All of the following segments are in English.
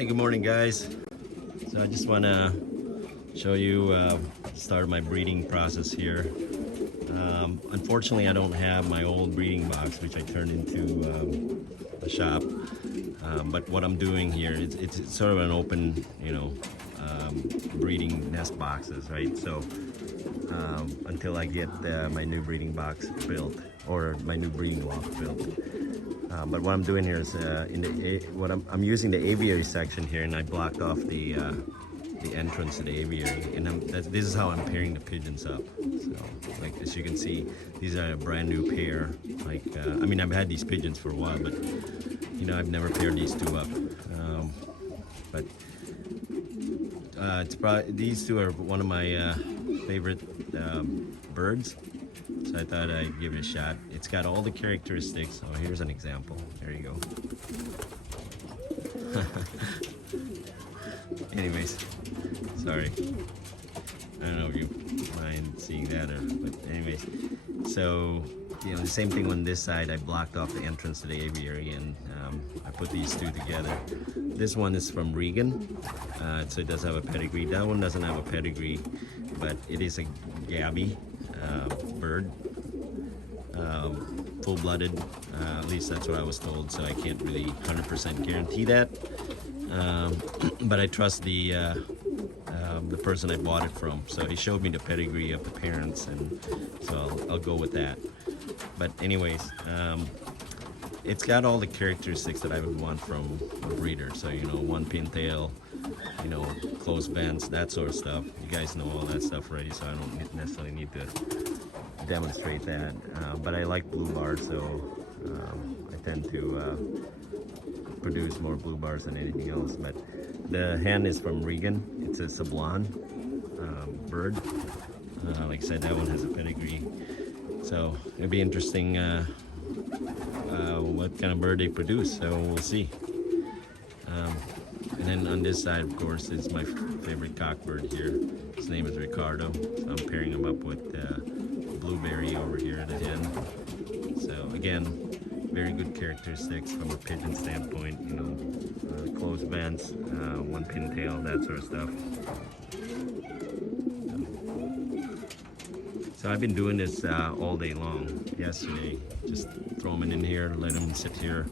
Hey, good morning, guys. So I just want to show you start my breeding process here. Unfortunately, I don't have my old breeding box, which I turned into a shop. But what I'm doing here, it's sort of an open, breeding nest boxes, right? So until I get my new breeding box built or my new breeding loft built. But what I'm doing here is I'm using the aviary section here, and I blocked off the entrance to the aviary, and this is how I'm pairing the pigeons up. So, like as you can see, these are a brand new pair. Like I mean, I've had these pigeons for a while, but I've never paired these two up. But it's probably these two are one of my favorite birds. So I thought I'd give it a shot. It's got all the characteristics. Oh, here's an example. There you go. Anyways, sorry. I don't know if you mind seeing that, but anyways. So, the same thing on this side. I blocked off the entrance to the aviary, and I put these two together. This one is from Regan, so it does have a pedigree. That one doesn't have a pedigree, but it is a Gabby bird, full-blooded. At least that's what I was told. So I can't really 100% guarantee that. But I trust the person I bought it from. So he showed me the pedigree of the parents, and so I'll go with that. But anyways, it's got all the characteristics that I would want from a breeder. So one pintail, closed vents, that sort of stuff. You guys know all that stuff already, so I don't necessarily need to demonstrate that. But I like blue bars, so I tend to produce more blue bars than anything else. But the hen is from Regan. It's a Sablon bird. Like I said, that one has a pedigree. So it'd be interesting what kind of bird they produce. So we'll see. And then on this side, of course, is my favorite cockbird here. His name is Ricardo. So I'm pairing him up with Blueberry over here at the end. So again, very good characteristics from a pigeon standpoint. Closed vents, one pintail, that sort of stuff. So I've been doing this all day long. Yesterday, just throw them in here, let them sit here,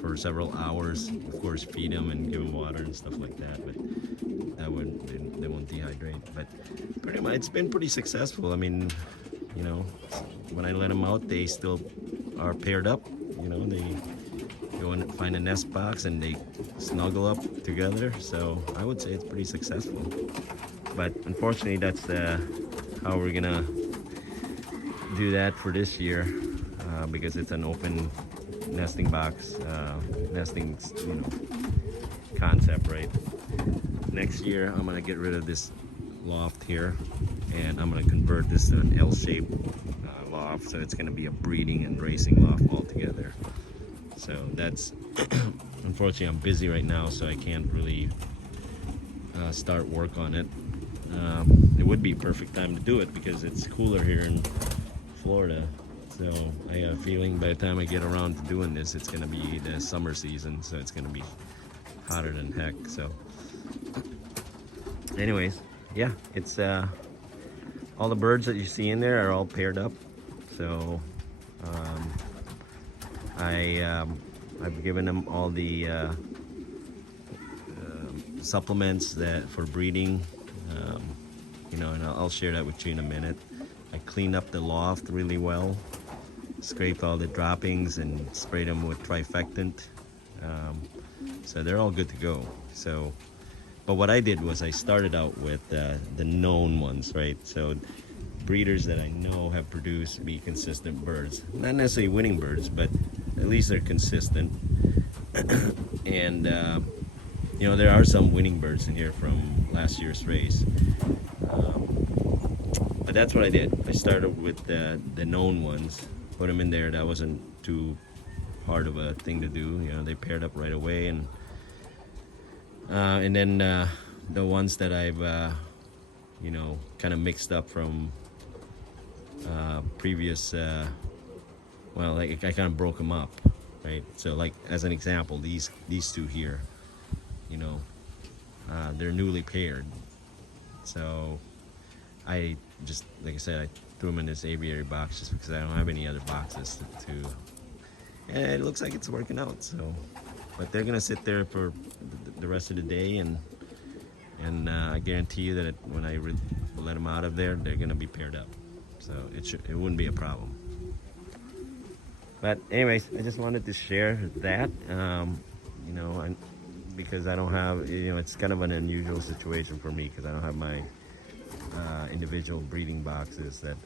for several hours. Of course, feed them and give them water and stuff like that. But they won't dehydrate. But pretty much, it's been pretty successful. I mean, when I let them out, they still are paired up. They go and find a nest box and they snuggle up together. So I would say it's pretty successful. But unfortunately, that's how we're gonna do that for this year, because it's an open nesting box, nesting concept, right? Next year, I'm gonna get rid of this loft here, and I'm gonna convert this to an L-shaped loft, so it's gonna be a breeding and racing loft altogether. So that's unfortunately, I'm busy right now, so I can't really start work on it. It would be a perfect time to do it because it's cooler here in Florida. So I got a feeling by the time I get around to doing this, it's gonna be the summer season, so it's gonna be hotter than heck. So anyways, yeah, it's all the birds that you see in there are all paired up. So I've given them all the supplements that for breeding, and I'll share that with you in a minute. I cleaned up the loft really well, scraped all the droppings and sprayed them with trifectant, so they're all good to go. So, but what I did was I started out with the known ones, right? So breeders that I know have produced be consistent birds, not necessarily winning birds, but at least they're consistent. And there are some winning birds in here from last year's race, but that's what I did. I started with the known ones, put them in there. That wasn't too hard of a thing to do. They paired up right away, and then the ones that I've kind of mixed up from previous, I kind of broke them up. right? So like as an example, these two here, you know, they're newly paired. So I just, like I said, I threw them in this aviary box just because I don't have any other boxes to and it looks like it's working out. So, but they're gonna sit there for the rest of the day, and I guarantee you that when I let them out of there, they're gonna be paired up. So it wouldn't be a problem. But anyways, I just wanted to share that. You know, because I don't have, you know, it's kind of an unusual situation for me because I don't have my individual breeding boxes that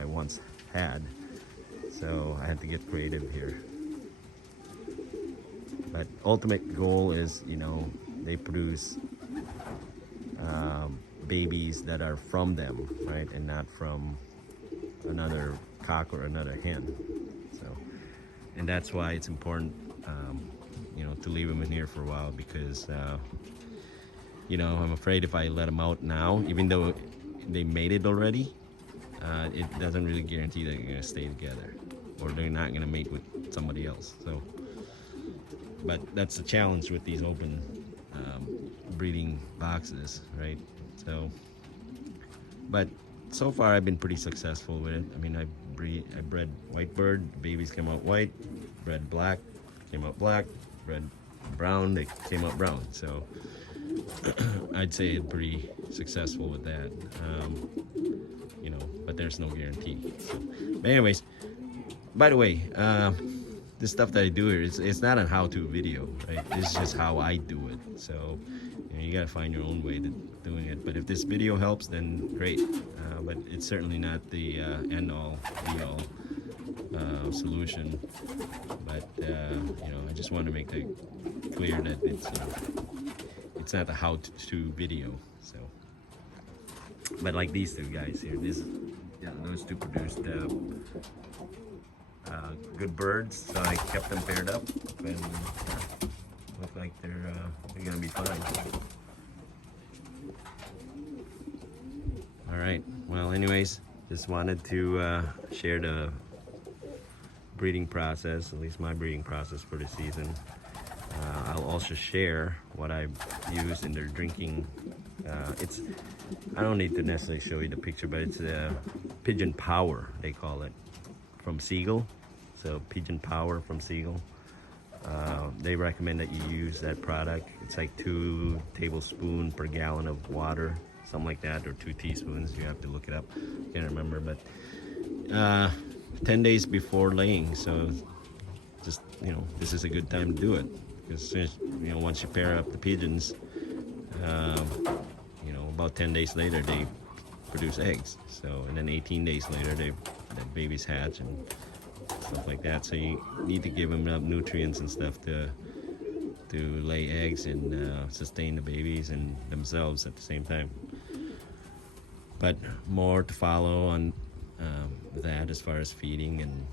I once had. So I had to get creative here. But ultimate goal is, you know, they produce babies that are from them, right, and not from another cock or another hen. So, and that's why it's important, you know, to leave them in here for a while because, you know, I'm afraid if I let them out now, even though they mated already, it doesn't really guarantee that they're gonna stay together, or they're not gonna mate with somebody else. So, but that's the challenge with these open breeding boxes, right? So, but so far I've been pretty successful with it. I mean, I bred white bird, babies came out white, bred black, came out black, bred brown, they came out brown. So I'd say it's pretty successful with that. You know, but there's no guarantee. So, but anyways, by the way, this stuff that I do here, it's not a how-to video, right? It's just how I do it. So, you know, you gotta find your own way to doing it. But if this video helps, then great. But it's certainly not the end-all, be-all solution. But you know, I just want to make that clear that it's not a how-to video. So, but like these two guys here, those two produced good birds, so I kept them paired up, and look like they're gonna be fine. All right. Well, anyways, just wanted to share the breeding process, at least my breeding process for the season. I'll also share what I've used in their drinking. I don't need to necessarily show you the picture, but it's pigeon power, they call it, from Seagull. So pigeon power from Seagull. They recommend that you use that product. It's like 2 tablespoons per gallon of water, something like that, or 2 teaspoons. You have to look it up. Can't remember, but 10 days before laying. So just, you know, this is a good time to do it because, you know, once you pair up the pigeons, you know, about 10 days later they produce eggs. So, and then 18 days later the babies hatch and stuff like that. So you need to give them enough nutrients and stuff to lay eggs and sustain the babies and themselves at the same time. But more to follow on that as far as feeding and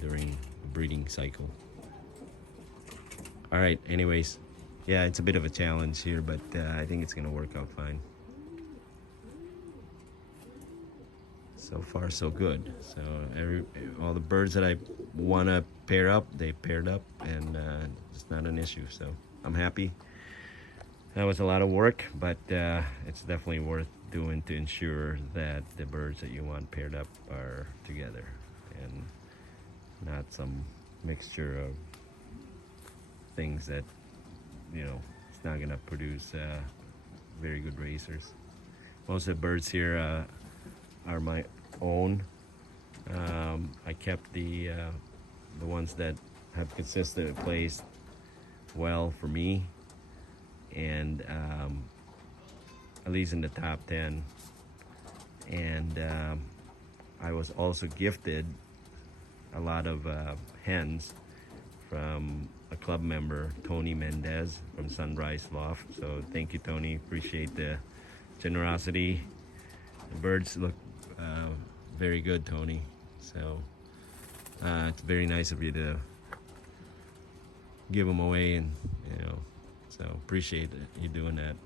during the breeding cycle. All right, anyways, yeah, it's a bit of a challenge here, but I think it's gonna work out fine. So far, so good. So all the birds that I want to pair up, they paired up, and it's not an issue. So I'm happy. That was a lot of work, but it's definitely worth doing to ensure that the birds that you want paired up are together and not some mixture of things that, you know, it's not gonna produce very good racers. Most of the birds here are my own. I kept the ones that have consistently placed well for me, and at least in the top 10. And I was also gifted a lot of hens from a club member, Tony Mendez from Sunrise Loft. So thank you, Tony. Appreciate the generosity. The birds look very good, Tony. So it's very nice of you to give them away, and you know, so appreciate you doing that.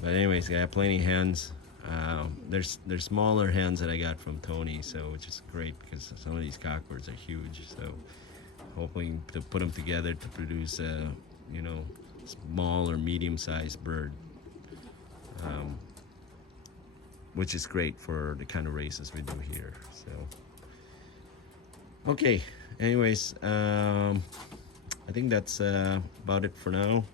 But anyways, I got plenty of hens. There's smaller hens that I got from Tony, so which is great because some of these cockbirds are huge. So hoping to put them together to produce a, you know, small or medium-sized bird, which is great for the kind of races we do here. So okay, anyways, I think that's about it for now.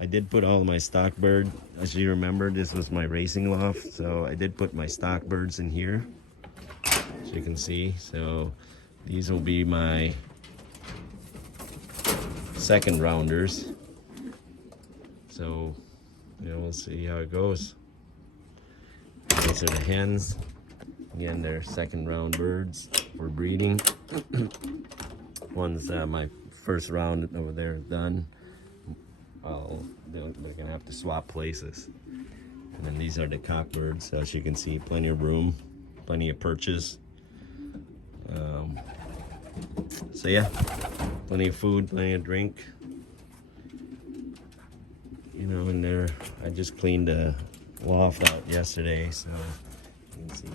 I did put all my stock bird, as you remember, this was my racing loft, so I did put my stock birds in here, as you can see. So these will be my second rounders. So, you know, we'll see how it goes. These are the hens. Again, they're second round birds for breeding. One's my first round over there done. They're gonna have to swap places. And then these are the cockbirds. So as you can see, plenty of room, plenty of perches. So yeah, plenty of food, plenty of drink. You know, in there, I just cleaned the loft out yesterday, so you can see.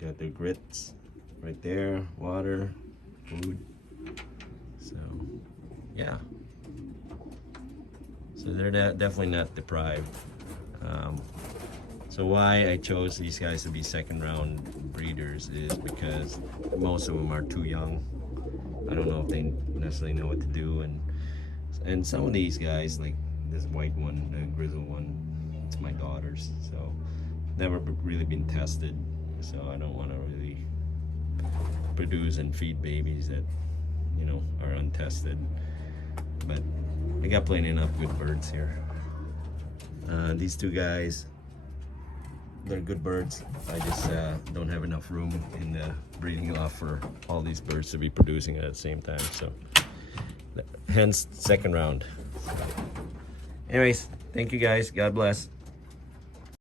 Got their grits right there, water, food. So yeah, so they're definitely not deprived. So why I chose these guys to be second round breeders is because most of them are too young. I don't know if they necessarily know what to do, and some of these guys, like this white one, the grizzle one, it's my daughter's, so never really been tested, so I don't want to really produce and feed babies that, you know, are untested. But I got plenty enough good birds here. These two guys, they're good birds. I just don't have enough room in the breeding loft for all these birds to be producing at the same time, so hence second round. Anyways, thank you guys, God bless.